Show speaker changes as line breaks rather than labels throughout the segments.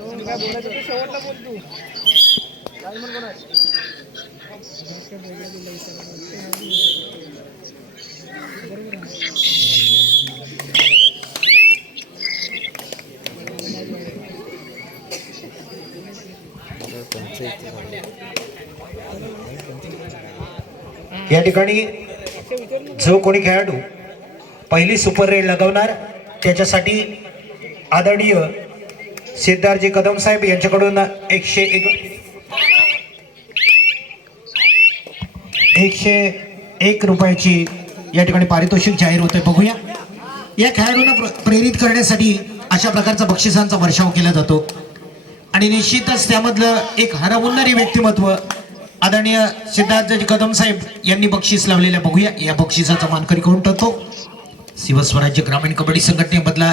काय बोलायचं ते शेवटला बोल तू. काय
या ठिकाणी जो कोणी खेळाडू पहिली सुपर रेड लगवणार त्याच्यासाठी आदरणीय सिद्धार्थजी कदम साहेब यांच्याकडून एकशे एक एकशे एक रुपयाची या ठिकाणी पारितोषिक जाहीर होते बघूया. या खेळाडूंना प्र- प्रेरित करण्यासाठी अशा प्रकारचा बक्षिसांचा वर्षाव केला जातो. आणि निश्चितच त्यामधलं एक हरवणारी व्यक्तिमत्व आदरणीय सिद्धार्थजी कदम साहेब यांनी बक्षीस लावलेल्या बघूया. या बक्षिसाचा मानकरी कोण ठरतो? शिवस्वराज्य ग्रामीण कबड्डी संघटनेमधला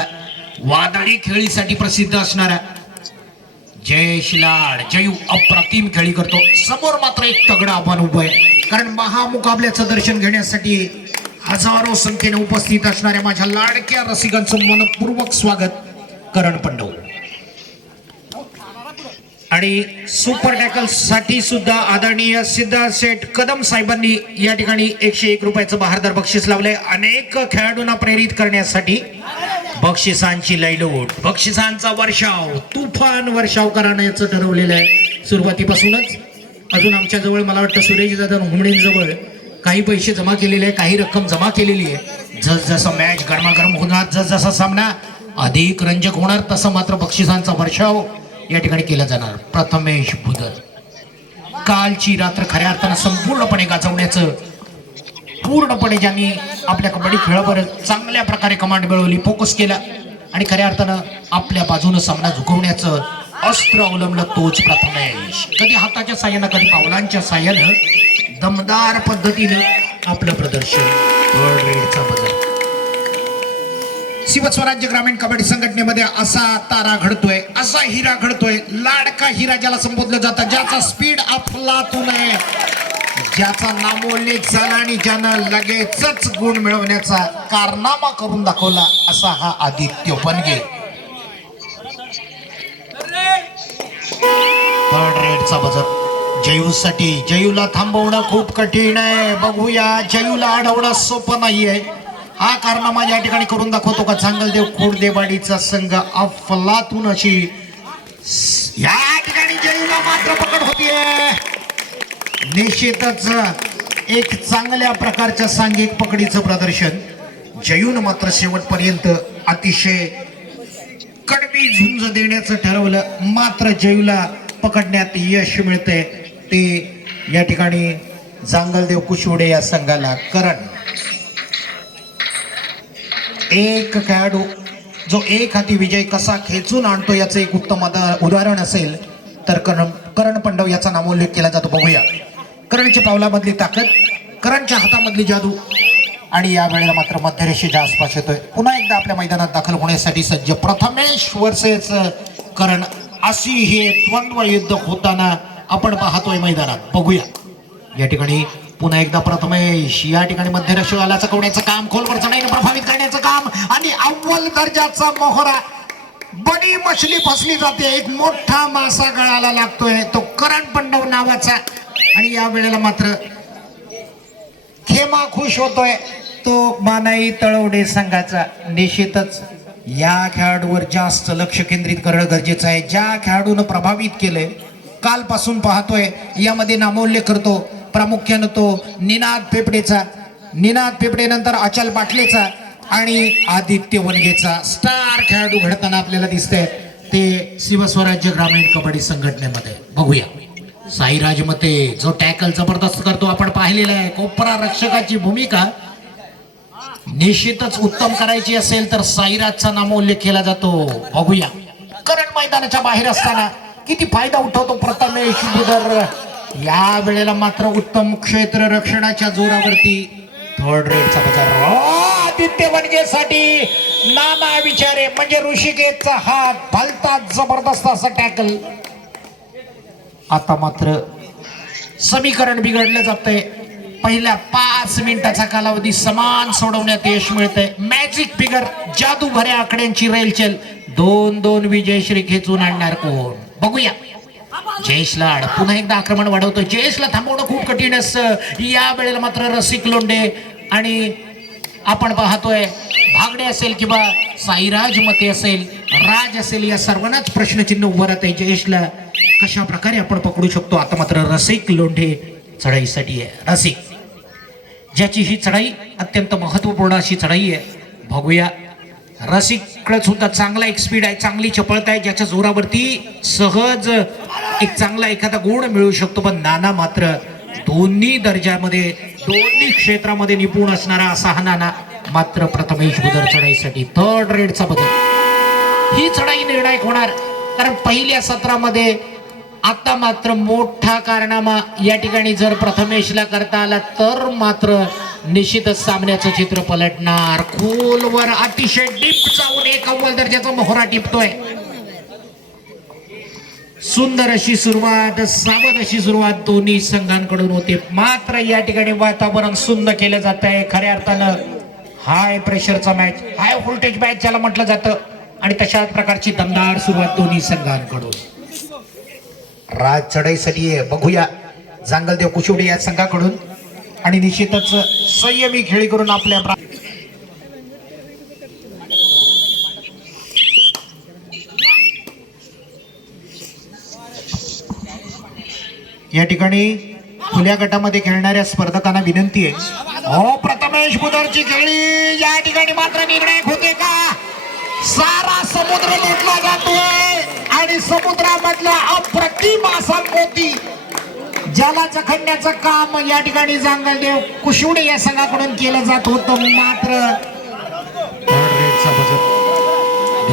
वादळी खेळीसाठी प्रसिद्ध असणारा जय शिलाड जयू अप्रतिम खेळी करतो. समोर मात्र एक तगडा आव्हान उभं आहे. कारण महामुकाबल्याचं दर्शन घेण्यासाठी हजारो संख्येने उपस्थित असणाऱ्या माझ्या लाडक्या रसिकांचं मनपूर्वक स्वागत करण पंडव. आणि सुपर टॅकलसाठी सुद्धा आदरणीय सिद्धार्थ शेठ कदम साहेबांनी या ठिकाणी एकशे एक रुपयाचं बहारदार बक्षीस लावलंय. अनेक खेळाडूंना प्रेरित करण्यासाठी बक्षिसांची लैलोट बक्षिसांचा वर्षाव तुफान वर्षाव करण्याचं ठरवलेलं आहे. सुरुवातीपासूनच. अजून आमच्याजवळ मला वाटतं सुरेश दादा काही पैसे जमा केलेले आहे काही रक्कम जमा केलेली आहे. जसजसं मॅच गरमागरम होणार जसजसा सामना अधिक रंजक होणार तसं मात्र बक्षिसांचा वर्षाव या ठिकाणी केला जाणार. प्रथमेश बुदर कालची रात्र खऱ्या अर्थानं संपूर्णपणे गाजवण्याचं पूर्णपणे ज्यांनी आपल्या कबड्डी खेळावर चांगल्या प्रकारे कमांड मिळवली फोकस केला आणि खऱ्या अर्थानं आपल्या बाजूनं सामना झुकवण्याचं अस्त्र अवलंबलं तोच प्रथमेश. कधी हाताच्या साह्यानं कधी पावलांच्या साह्यानं दमदार पद्धतीनं आपलं प्रदर्शन वर्ल्ड रेडचा बदल. शिवस्वराज्य ग्रामीण कबड्डी संघटनेमध्ये असा तारा घडतोय असा हिरा घडतोय लाडका हिरा ज्याला संबोधलं जातं ज्याचा स्पीड अफलातून आहे ज्याचा नामोल्लेख झाला आणि ज्यानं लगेचच गुण मिळवण्याचा कारनामा करून दाखवला असा हा आदित्य बनगे. Third रेडचा buzzer. जयूसाठी जयूला थांबवणं खूप कठीण आहे. बघूया जयूला अडवणं सोपं नाहीये. हा कारनामा या ठिकाणी करून दाखवतो का? चांगलदेव खोडदेवाडीचा संघ अफलातून अशी या ठिकाणी जयूला मात्र पकड होतीये. निश्चितच एक चांगल्या प्रकारच्या सांघिक पकडीचं प्रदर्शन जयून मात्र शेवटपर्यंत अतिशय कडवी झुंज देण्याचं ठरवलं. मात्र जयूला पकडण्यात यश मिळते ते या ठिकाणी जांगलदेव कुशवडे या संघाला करण. एक खेळाडू जो एक हाती विजय कसा खेचून आणतो याचं एक उत्तम उदाहरण असेल तर करण करण पंडव याचा नामोल्लेख केला जातो. बघूया. करणच्या पावलामधली ताकद करणच्या हातामधली जादू. आणि या वेळेला मात्र मध्यरेषेच्या आसपास येतोय. पुन्हा एकदा आपल्या मैदानात दाखल होण्यासाठी सज्ज प्रथमेश वर्सेस करण. अशी हे द्वंद्व युद्ध होताना आपण पाहतोय मैदानात. बघूया. या ठिकाणी पुन्हा एकदा प्रथमेश. या ठिकाणी मध्यरेषेवाला चकवण्याचं काम खोलवर चढाईने प्रभावित करण्याचं काम आणि अव्वल दर्जाचा मोहरा. बडी मछली फसली जाते. एक मोठा मासा गळाला लागतोय. तो करण पंडव नावाचा आणि या वेळेला मात्र खेमा खुश होतोय. तो मानाई तळवडे संघाचा निश्चितच. या खेळाडूवर जास्त लक्ष केंद्रित करणं गरजेचं आहे. ज्या खेळाडूनं प्रभावित केलंय कालपासून पाहतोय यामध्ये नामोल्य करतो. प्रामुख्यानं तो निनाद पेपडेचा. निनाद पेपडेनंतर अचल पाटलेचा आणि आदित्य वनगेचा. स्टार खेळाडू घडताना आपल्याला दिसतंय ते शिवस्वराज्य ग्रामीण कबड्डी संघटनेमध्ये. बघूया. साईराज मते जो टॅकल जबरदस्त करतो आपण पाहिलेला आहे. कोपरा रक्षकाची भूमिका. निश्चितच उत्तम करायची असेल तर साईराजचा नामोल्लेख केला जातो. बघूया. करंट मैदानाच्या बाहेर असताना किती फायदा उठवतो प्रथमेश बुदर या वेळेला मात्र उत्तम क्षेत्र रक्षणाच्या जोरावरती थर्ड रेडचा बजार. आदित्य वनगेसाठी नाना विचारे म्हणजे ऋषिकेशचा हात भलता जबरदस्त असा टॅकल आता मात्र समीकरण बिघडलं जातंय. पहिल्या पाच मिनिटाचा कालावधी समान सोडवण्यात यश मिळतंय. मॅजिक फिगर जादू भऱ्या आकड्यांची रेलचेल दोन दोन विजयश्री खेचून आणणार कोण? बघूया. जयेश लाड पुन्हा एकदा आक्रमण वाढवतो जयेशला थांबवणं खूप कठीण असतं. या वेळेला मात्र रसिक लोंडे आणि आपण पाहतोय. भागडे असेल किंवा साईराज मते असेल राज असेल या सर्वांनाच प्रश्नचिन्ह उभं राहत आहे. जयेशला कशा प्रकारे आपण पकडू शकतो? आता मात्र रसिक लोंढे चढाईसाठी आहे. रसिक ज्याची ही चढाई अत्यंत महत्त्वपूर्ण अशी चढाई आहे. बघूया. रसिककडे सुद्धा चांगला एक स्पीड आहे. चांगली चपळता आहे. ज्याच्या जोरावरती सहज एक चांगला एखादा गुण मिळू शकतो. पण नाना मात्र दोन्ही दर्जामध्ये दोन्ही क्षेत्रामध्ये निपुण असणारा असा हा नाना मात्र प्रथमेश बुदर चढाईसाठी थर्ड रेडचा बदल. ही चढाई निर्णायक होणार. कारण पहिल्या सत्रामध्ये आता मात्र मोठा कारनामा या ठिकाणी जर प्रथमेशला करता आला तर मात्र निश्चितच सामन्याचं चित्र पलटणार. खोलवर अतिशय डीप जाऊन एक अव्वल दर्जाचा मोहरा टिपतोय. सुंदर अशी सुरुवात सावध अशी सुरुवात दोन्ही संघांकडून होते. मात्र या ठिकाणी वातावरण सुंद केलं जात आहे खऱ्या अर्थानं हाय प्रेशरचा मॅच हाय व्होल्टेज मॅच ज्याला म्हटलं जातं. आणि तशाच प्रकारची दमदार सुरुवात दोन्ही संघांकडून. राज चढाईसाठी बघूया. जांगलदेव कुशुडे या संघाकडून. आणि निश्चितच संयमी खेळी करून आपल्या प्रा- या ठिकाणी खुल्या गटामध्ये खेळणाऱ्या स्पर्धकांना विनंती आहे. हो प्रथमेश बुदरची खेळी. या ठिकाणी मात्र निर्णायक होते का? समुद्र लुटला जातोय. आणि समुद्रामधला अप्रतिम असा मोती ज्याला जखडण्याचं काम या ठिकाणी जांगलदेव कुशिवडे या संघाकडून केलं जात होतं. मात्र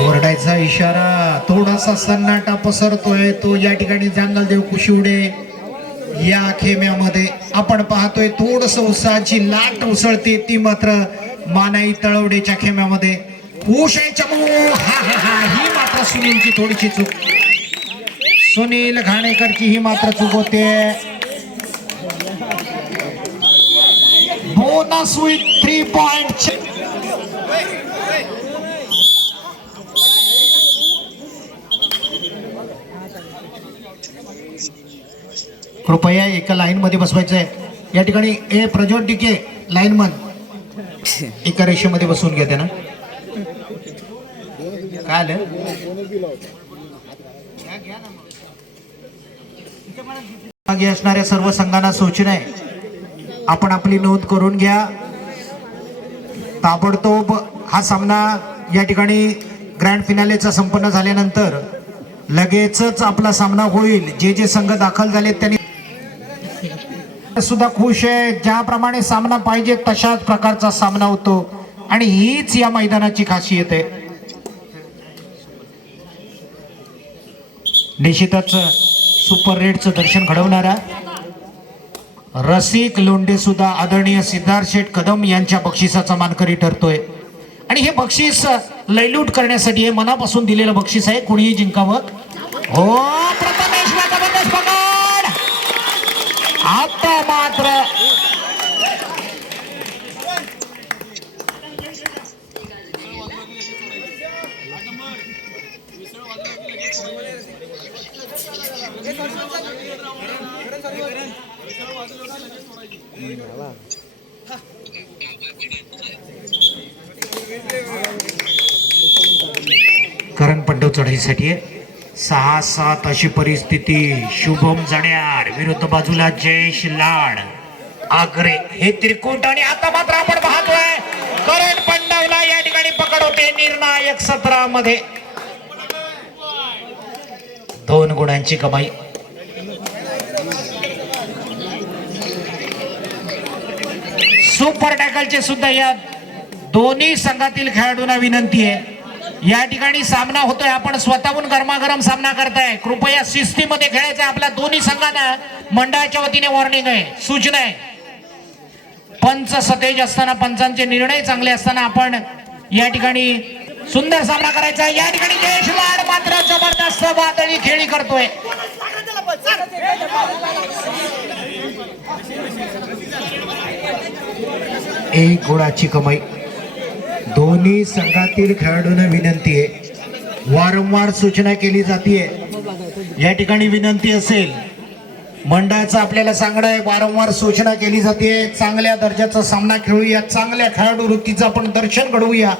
ओरडायचा इशारा थोडासा सन्नाटा पसरतोय तो या ठिकाणी जांगलदेव कुशिवडे. या खेम्यामध्ये आपण पाहतोय थोडस उत्साहाची लाट उसळते ती मात्र मानाई तळवडेच्या खेम्यामध्ये. हुश हा हा हा ही मात्र सुनीलची थोडीशी चूक. सुनील घाणेकरची ही मात्र चूक होते. बोनस विथ थ्री पॉइंट कृपया एका लाईन मध्ये बसवायचं आहे या ठिकाणी ए प्रज्वल टिके लाईनमन एका रेषेमध्ये बसवून घेते ना. काय आलं मागे असणाऱ्या सर्व संघांना सूचना आहे. आपण आपली नोंद करून घ्या. ताबडतोब हा सामना या ठिकाणी ग्रँड फिनालेचा संपन्न झाल्यानंतर लगेचच आपला सामना होईल. जे जे संघ दाखल झाले त्यांनी सुद्धा खुश आहे. ज्याप्रमाणे सामना पाहिजे तशाच प्रकारचा सामना होतो. आणि हीच या मैदानाची खासियत आहे. निश्चितच सुपर रेडचं दर्शन घडवणारा रसिक लोंढे सुद्धा आदरणीय सिद्धार्थ शेठ कदम यांच्या बक्षिसाचा मानकरी ठरतोय. आणि हे बक्षीस लयलूट करण्यासाठी हे मनापासून दिलेलं बक्षीस आहे. कुणीही जिंकावं? हो प्रथमेशला आता मात्र करण पंडव चढाईसाठी आहे. सहा सात अशी परिस्थिती. शुभम जड्यार विरुद्ध बाजूला जयेश लाड. आग्रे हे त्रिकुट आणि आता मात्र आपण पाहतोय करण पंडवला या ठिकाणी पकड होते निर्णायक सत्रामध्ये. दोन गुणांची कमाई. सुपर टॅकलचे सुद्धा या दोन्ही संघातील खेळाडूंना विनंती आहे. या ठिकाणी सामना होतोय. आपण स्वतःहून गरमागरम सामना करताय. कृपया शिस्तीमध्ये खेळायचं आपल्या दोन्ही संघांना मंडळाच्या वतीने वॉर्निंग आहे सूचना आहे. पंच सतेज असताना पंचांचे निर्णय चांगले असताना आपण या ठिकाणी सुंदर सामना करायचा या ठिकाणी जयेश लाड मात्र जबरदस्त वादळी खेळी करतोय
सांगा त्याला पण, सांगा.
एक गुणाची कमाई. दोन्ही संघातील खेळाडूंना विनंती आहे. वारंवार सूचना केली जाते या ठिकाणी विनंती असेल मंडळाचं आपल्याला सांगणं आहे वारंवार सूचना केली जाते चांगल्या दर्जाचा सामना खेळूया. चांगल्या खेळाडू वृत्तीचं आपण दर्शन घडवूया.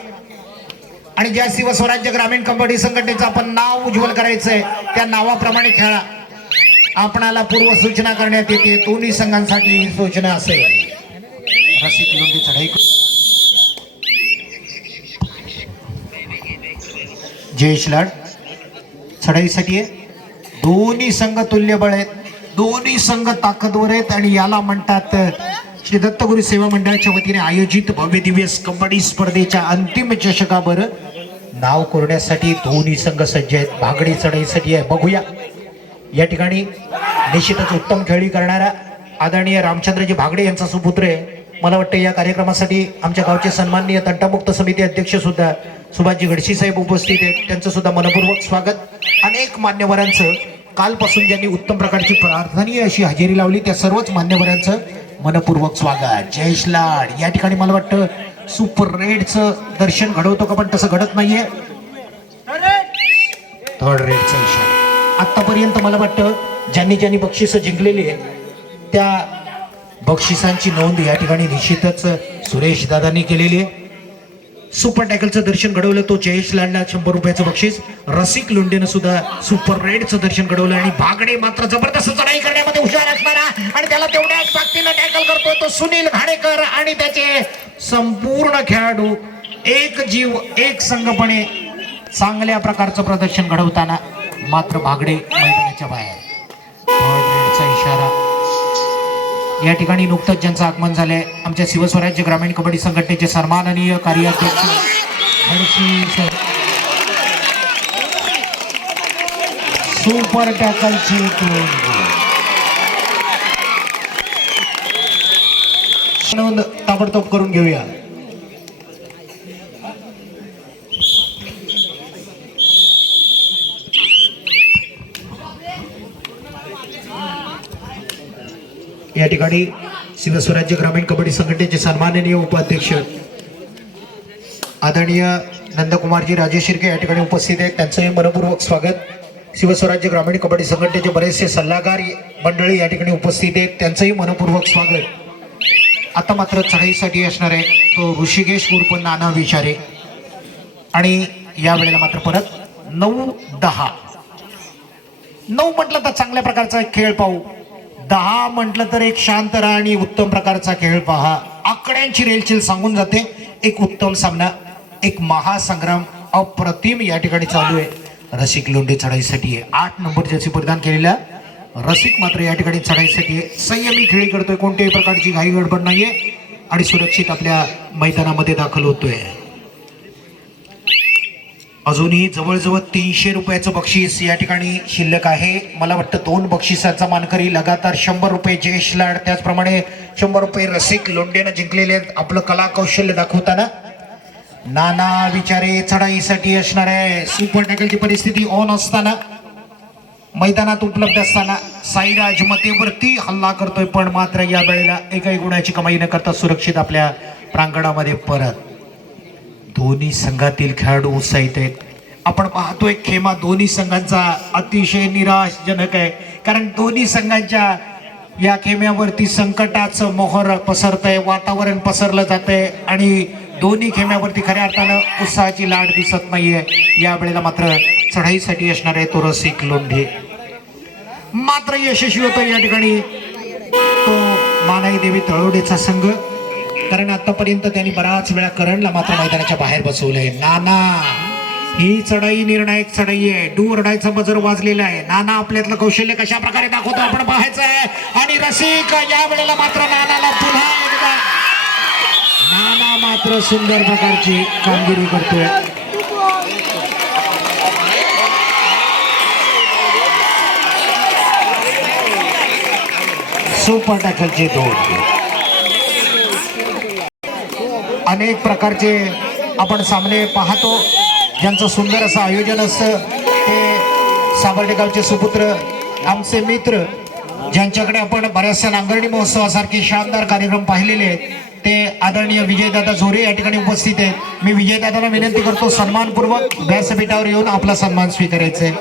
आणि ज्या शिवस्वराज्य ग्रामीण कबड्डी संघटनेचं आपण नाव उज्ज्वल करायचंय त्या नावाप्रमाणे खेळा. आपणाला पूर्व सूचना करण्यात येते. दोन्ही संघांसाठी ही सूचना असेल. रसिक लोंढी चढाई जयेश लाड चढाईसाठी आहे. दोन्ही संघ तुल्यबळ आहेत. दोन्ही संघ ताकदवर आहेत आणि याला म्हणतात श्री दत्तगुरु सेवा मंडळाच्या वतीने आयोजित भव्य दिव्यस कबड्डी स्पर्धेच्या अंतिम चषकावर नाव कोरण्यासाठी दोन्ही संघ सज्ज आहेत. भागडी चढाईसाठी आहे. बघूया. या ठिकाणी निश्चितच उत्तम खेळी करणारा आदरणीय रामचंद्रजी भागडे यांचा सुपुत्र आहे. मला वाटतं या कार्यक्रमासाठी आमच्या गावचे सन्माननीय तंटामुक्त समिती अध्यक्ष सुद्धा सुभाषजी गडशी साहेब उपस्थित आहेत. त्यांचं सुद्धा मनपूर्वक स्वागत. अनेक मान्यवरांचं कालपासून ज्यांनी उत्तम प्रकारची प्रार्थनीय अशी हजेरी लावली त्या सर्वच मान्यवरांचं मनपूर्वक स्वागत. जयेश लाड या ठिकाणी मला वाटतं सुपर रेडचं दर्शन घडवतो का पण तसं घडत नाहीये. थर्ड रेडचा इशारा आतापर्यंत मला वाटतं ज्यांनी ज्यांनी बक्षिसं जिंकलेली आहे त्या बक्षिसांची नोंद या ठिकाणी निश्चितच सुरेश दादांनी केलेली आहे. सुपर टॅकलचं दर्शन घडवलं तो जयेश लालला शंभर रुपयाचं बक्षीस. रसिक लुंडेनं सुद्धा सुपर रेडचं दर्शन घडवलं आणि भागडे मात्र जबरदस्त चढाई करण्यामध्ये हुशार असणारा आणि त्याला तेवढ्याच ताकदीनं टॅकल करतोय तो सुनील घाणेकर आणि त्याचे संपूर्ण खेळाडू एक जीव एक संघपणे चांगल्या प्रकारचं प्रदर्शन घडवताना मात्र भागडे मैदानाच्या बाहेर. या ठिकाणी नुकतंच ज्यांचं आगमन झालंय आमच्या शिवस्वराज्य ग्रामीण कबड्डी संघटनेचे सन्माननीय कार्याध्यक्ष हर्षी सुपर टॅकलची नोंद ताबडतोब करून घेऊया. या ठिकाणी शिवस्वराज्य ग्रामीण कबड्डी संघटनेचे सन्माननीय उपाध्यक्ष आदरणीय नंदकुमारजी राजेश शिर्के या ठिकाणी उपस्थित आहेत. त्यांचंही मनपूर्वक स्वागत. शिवस्वराज्य ग्रामीण कबड्डी संघटनेचे बरेचसे सल्लागार मंडळी या ठिकाणी उपस्थित आहेत. त्यांचंही मनपूर्वक स्वागत. आता मात्र चढाईसाठी असणार आहे. तो ऋषिकेश उर्फ नाना विचारे. आणि या वेळेला मात्र परत नऊ दहा. नऊ म्हटलं तर चांगल्या प्रकारचा एक खेळ पाहू. दहा म्हटलं तर एक शांत राहा आणि उत्तम प्रकारचा खेळ पहा. आकड्यांची रेलचेल सांगून जाते. एक उत्तम सामना एक महासंग्राम अप्रतिम या ठिकाणी चालू आहे. रसिक लोंढे चढाईसाठी आहे आठ नंबर जर्सी परिधान केलेल्या रसिक मात्र या ठिकाणी चढाईसाठी आहे संयमी खेळी करतोय. कोणत्याही प्रकारची घाई गडबड नाहीये आणि सुरक्षित आपल्या मैदानामध्ये दाखल होतोय. अजूनही जवळजवळ तीनशे रुपयाचं बक्षीस या ठिकाणी शिल्लक आहे. मला वाटतं दोन बक्षिसाचा मानकरी लगातार शंभर रुपये जयेश लाड त्याचप्रमाणे शंभर रुपये रसिक लोंढेनं जिंकलेले आहेत आपलं कला कौशल्य दाखवताना. नाना विचारे चढाईसाठी असणार आहे. सुपर टॅकलची परिस्थिती ऑन असताना मैदानात उपलब्ध असताना साईराज मतेवरती हल्ला करतोय पण मात्र या वेळेला एकही गुणाची कमाई न करता सुरक्षित आपल्या प्रांगणामध्ये परत. दोन्ही संघातील खेळाडू उत्साहित आहेत. आपण पाहतोय खेमा दोन्ही संघांचा अतिशय निराशजनक आहे. कारण दोन्ही संघांच्या या खेम्यावरती संकटाचं मोहर पसरतंय वातावरण पसरलं जातंय आणि दोन्ही खेम्यावरती खऱ्या अर्थानं उत्साहाची लाट दिसत नाहीये. या वेळेला मात्र चढाईसाठी असणार आहे तो रसिक लोंढे. मात्र यशस्वी होतो या ठिकाणी. तो मानाई देवी तळवडेचा संघ. कारण आतापर्यंत त्यांनी बराच वेळा करणला मात्र मैदानाच्या बाहेर बसवलंय. नाना ही चढाई निर्णायक चढाई आहे. डू रडायचा बजर वाजलेला आहे. नाना आपल्यातलं कौशल्य कशा प्रकारे दाखवतो? आपण पाहायचं आहे. आणि रसिक या वेळेला मात्र नानाला पुन्हा एकदा. नाना मात्र सुंदर प्रकारची कामगिरी करतोय. सुपर टॅकलचे दोन. अनेक प्रकारचे आपण सामने पाहतो. ज्यांचं सुंदर असं आयोजन असतं ते साबर्डेगावचे सुपुत्र आमचे मित्र ज्यांच्याकडे आपण बऱ्याचशा नांगरणी महोत्सवासारखे शानदार कार्यक्रम पाहिलेले आहेत ते आदरणीय विजयदादा झोरे या ठिकाणी उपस्थित आहेत. मी विजयदादांना विनंती करतो सन्मानपूर्वक व्यासपीठावर येऊन आपला सन्मान स्वीकारायचा आहे.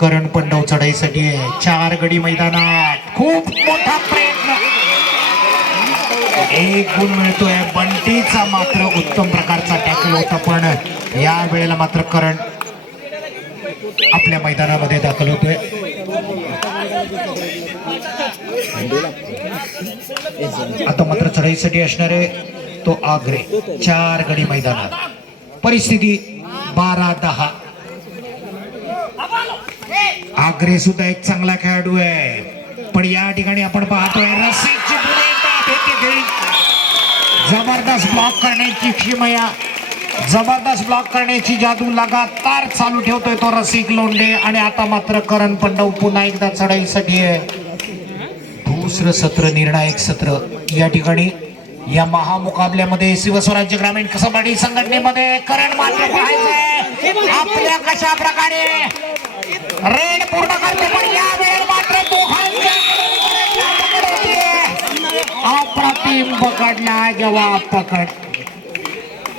करण पंडव चढाईसाठी आहे. चार गडी मैदानात. खूप मोठा प्रेम एक गुण मिळतोय. बंटीचा मात्र उत्तम प्रकारचा टॅकल होता पण या वेळेला मात्र करण आपल्या मैदानामध्ये दाखल होतोय. आता मात्र चढाईसाठी असणारे तो आग्रे चार गडी मैदानात. परिस्थिती बारा दहा. आग्रे सुद्धा एक चांगला खेळाडू आहे. पण या ठिकाणी आपण पाहतोय रसिक पुढे जबरदस्त ब्लॉक करण्याची क्षिमया. जबरदस्त ब्लॉक करण्याची जादू लगातार चालू ठेवतोय तो रसिक लोंढे. आणि आता मात्र करण पंडव पुन्हा एकदा चढाईसाठी आहे. दुसरं सत्र निर्णायक सत्र या ठिकाणी. या महामुकाबल्यामध्ये शिवस्वराज्य ग्रामीण कसबाडी संघटनेमध्ये करण मात्र पाहायचंय. आपल्या कशा प्रकारे रेड पूर्ण करते. अप्रतिम पकडला जवाब पकड.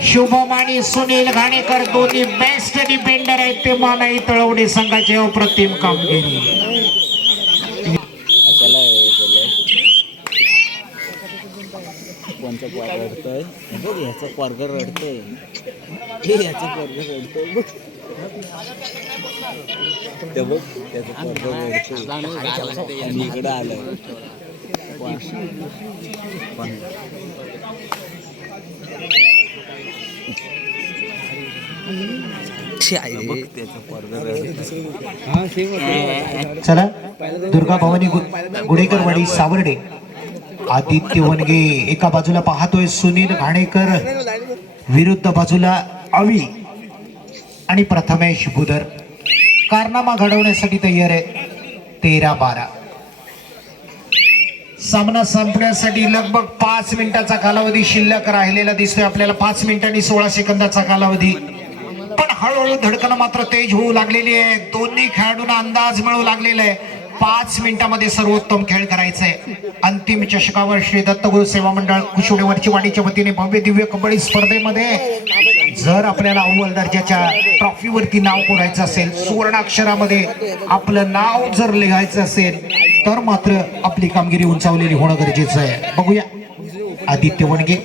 शुभम आणि सुनील घाणेकर दोन्ही बेस्ट डिफेंडर आहेत. ते मानाई तळवणे संघाचे अप्रतिम कामगिरी.
रडतोय? बघ रडतोय. हे रडतोय बघ. ते बघ आणि इकडं आलं
चला दुर्गा भवानी गु- गुडेकरवाडी सावर्डे आदित्य वनगे एका बाजूला पाहतोय सुनील घाणेकर विरुद्ध बाजूला अवी आणि प्रथमेश बुधर. कारनामा घडवण्यासाठी तयार आहे तेरा बारा. सामना संपण्यासाठी लगभग पाच मिनिटाचा कालावधी शिल्लक राहिलेला दिसतोय. आपल्याला पाच मिनिटांनी सोळा सेकंदाचा कालावधी. पण हळूहळू धडकन मात्र तेज होऊ लागलेली आहे. दोन्ही खेळाडूंना अंदाज मिळू लागलेला आहे. पाच मिनिटामध्ये सर्वोत्तम खेळ करायचा आहे अंतिम चषकावर श्री दत्तगुरु सेवा मंडळ कुशोडेवरची वाडीच्या वतीने भव्य दिव्य कबड्डी स्पर्धेमध्ये जर आपल्याला अव्वल दर्जाच्या ट्रॉफीवरती नाव कोरायचं असेल सुवर्णाक्षरामध्ये आपलं नाव जर लिहायचं असेल तर मात्र आपली कामगिरी उंचावलेली होणं गरजेचं आहे. बघूया. आदित्य वणगे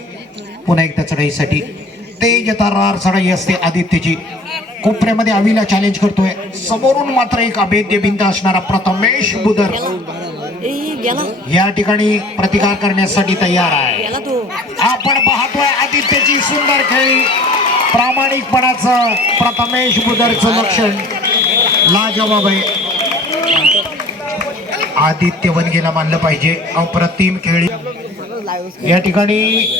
पुन्हा एकदा चढाईसाठी. तेज तर्रार चढाई असते आदित्यची. कोपऱ्यामध्ये आवीला चॅलेंज करतोय. समोरून मात्र एक अभेद्य भिंत असणारा प्रथमेश बुदर. या ठिकाणी प्रतिकार करण्यासाठी तयार आहे.
तो.
आपण पाहतोय आदित्यची सुंदर खेळी. प्रामाणिकपणाचं प्रथमेश बुदरचं लक्षण. लाजवाब आहे आदित्य वनगेला मानलं पाहिजे. अप्रतिम खेळी. या ठिकाणी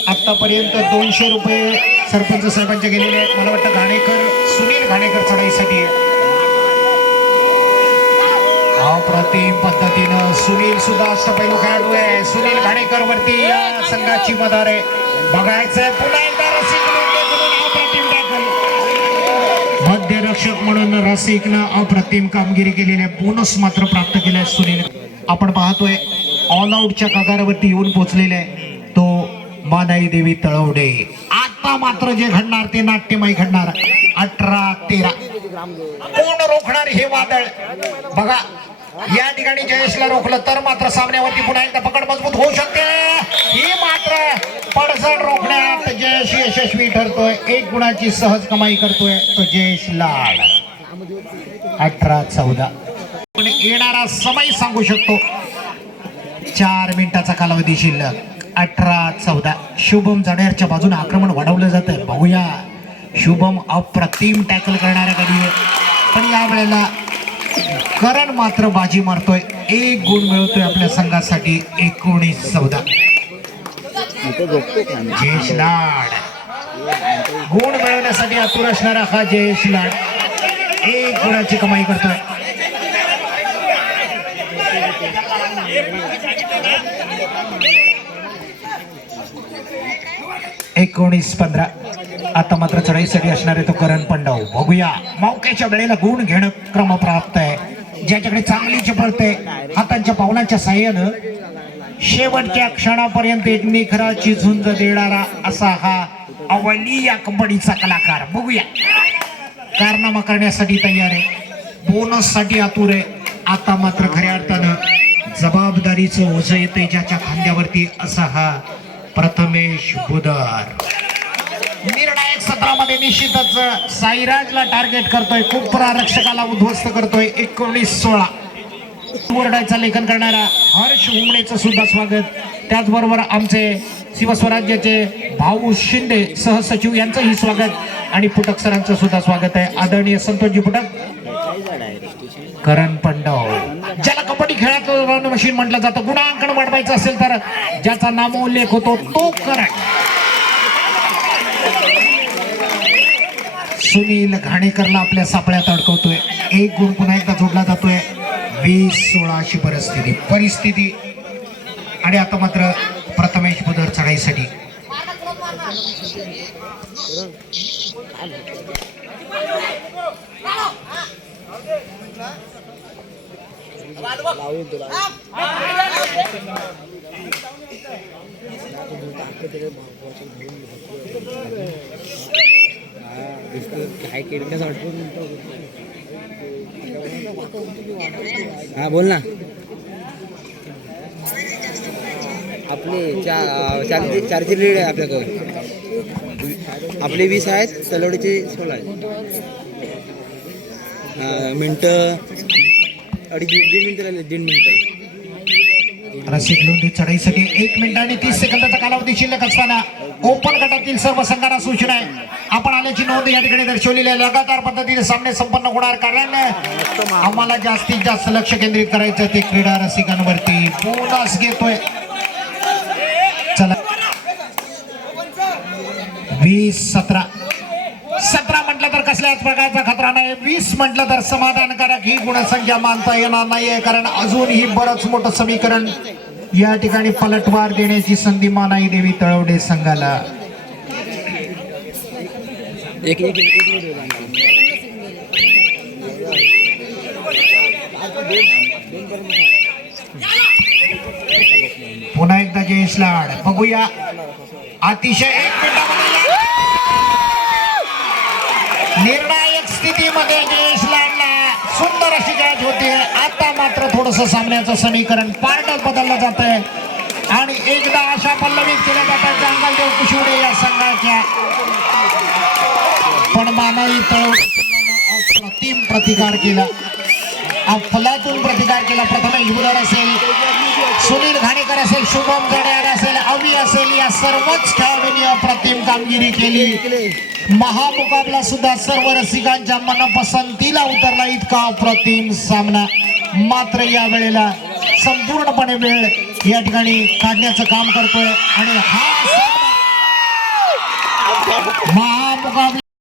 आतापर्यंत दोनशे रुपये सरपंच साहेबांचे गेलेले आहेत. मला वाटतं घाणेकर सुनील घाणेकर चढाईसाठी आहे. अप्रतिम पद्धतीनं सुनील सुद्धा अष्टपैलू खेळाडू आहे. सुनील घाणेकर वरती या संघाची मदार आहे. बघायचंय पुन्हा tackle. म्हणून रसिकनं अप्रतिम कामगिरी केलेली आहे. बोनस मात्र प्राप्त केलाय सुनील आपण पाहतोय ऑल आउटच्या कागारावरती येऊन पोहोचलेले आहे. तो मानाई देवी तळवडे. आता मात्र जे घडणार ते नाट्यमय घडणार. अठरा तेरा. कोण रोखणार हे वादळ? बघा या ठिकाणी जयेशला रोखलं तर मात्र सामन्यावरती पुन्हा एकदा पकड मजबूत होऊ शकते ही मात्र पडसण रोखण्यात जयेश यशस्वी ठरतोय एक गुणाची सहज कमाई करतोय तो जयेश लाड. अठरा चौदा. पण येणारा समय सांगू शकतो. चार मिनिटाचा कालावधी शिल्लक. अठरा चौदा. शुभम जडेरच्या बाजूने आक्रमण वाढवलं जात बघूया. शुभम अप्रतिम टॅकल करणाऱ्या कधी पण या वेळेला करण मात्र बाजी मारतोय. एक गुण मिळवतोय आपल्या संघासाठी. एकोणीस चौदा. जेश लाड. गुण मिळवण्यासाठी आतुर असणारा हा जयेश लाड. एक गुणाची कमाई करतोय. एकोणीस पंधरा. आता मात्र चढाईसाठी असणारे तो करण पंडाव. बघूया. मौक्याच्या वेळेला गुण घेणं क्रमप्राप्त आहे. ज्याच्याकडे चांगली चिपळते हातांच्या पावलांच्या साह्यानं शेवटच्या क्षणापर्यंत एक निखराची झुंज देणारा असा हा अवली या कंपनीचा कलाकार. बघूया. कारनामा करण्यासाठी तयार आहे. बोनससाठी आतुर आहे. आता मात्र खऱ्या अर्थानं जबाबदारीचं ओझ येते ज्याच्या खांद्यावरती असा हा प्रथमेश बुदर निर्णायक सत्रामध्ये निश्चितच साईराजला टार्गेट करतोय. कुपरा रक्षकाला उद्ध्वस्त करतोय. एकोणीस सोळा. बोर्डाचं लेखन करणारा हर्ष उमणेचं सुद्धा स्वागत. त्याचबरोबर आमचे शिवस्वराज्याचे भाऊ शिंदे सहसचिव यांचंही स्वागत. आणि पुटक सरांचं सुद्धा स्वागत आहे. आदरणीय संतोषजी पुटक. करण पंडव. ज्याला कबड्डी खेळाचं रन मशीन म्हटलं जातं गुणांकन वाढवायचं असेल तर ज्याचा नामोल्लेख होतो तो करण. सुनील घाणेकरला आपल्या सापळ्यात अडकवतोय. एक गुण पुन्हा एकदा जोडला जातोय. वीस सोळा अशी परिस्थिती परिस्थिती. आणि आता मात्र प्रथमेश बुधर चढाईसाठी.
काय केलं कसं किडक्याच हा बोल ना. आपले चार चार चारची लीड आहे आपल्याकडं. आपले वीस आहेत सलवडीचे सोळा आहेत. मिनटं. अडीच दीड दीड मिनटं राहिले दीड मिनटं.
रसिक लोंढी चढाईसाठी एक मिनिट आणि तीस सेकंदाचा कालावधी शिल्लक असताना ओपन गटातील सर्व संघांना सूचना आहे. आपण आल्याची नोंद या ठिकाणी दर्शवलेली आहे. लगातार पद्धतीने सामने संपन्न होणार कारण आम्हाला जास्तीत जास्त लक्ष केंद्रित करायचं आहे. ते क्रीडा रसिकांवरती बोनस घेतोय. चला. वीस सतरा. सतरा म्हटलं तर कसल्याच प्रकारचा खतरा नाही. वीस म्हटलं तर समाधानकारक ही गुणसंख्या मानता येणार नाहीये कारण अजूनही बरंच मोठं समीकरण या ठिकाणी पलटवार देण्याची संधी मानाई देवी तळवडे संघाला.
एक एक एक एक
पुन्हा एकदा जयेश लाड. बघूया. अतिशय एक मिनिटामध्ये निर्णायक स्थितीमध्ये जयेश लाडला सुंदर अशी कॅच होते. आता मात्र थोडस सामन्याचं समीकरण पार्टच बदललं जात आहे आणि एकदा अशा पल्लवित केल्या जातात जंगलदेव कुशिवडे या संघाच्या. पण मानवी तळवडे अप्रतिम प्रतिकार केला. अफलातून प्रतिकार केला. प्रथम बुधर असेल सुनील घाणेकर असेल शुभम जडेर असेल अवी असेल या सर्वच खेळाडूंनी अप्रतिम कामगिरी केली. महामुकाबला सुद्धा सर्व रसिकांच्या मनपसंतीला उतरला इतका अप्रतिम सामना. मात्र या वेळेला संपूर्णपणे वेळ या ठिकाणी काढण्याचं काम करतोय. आणि हा महामुकाबला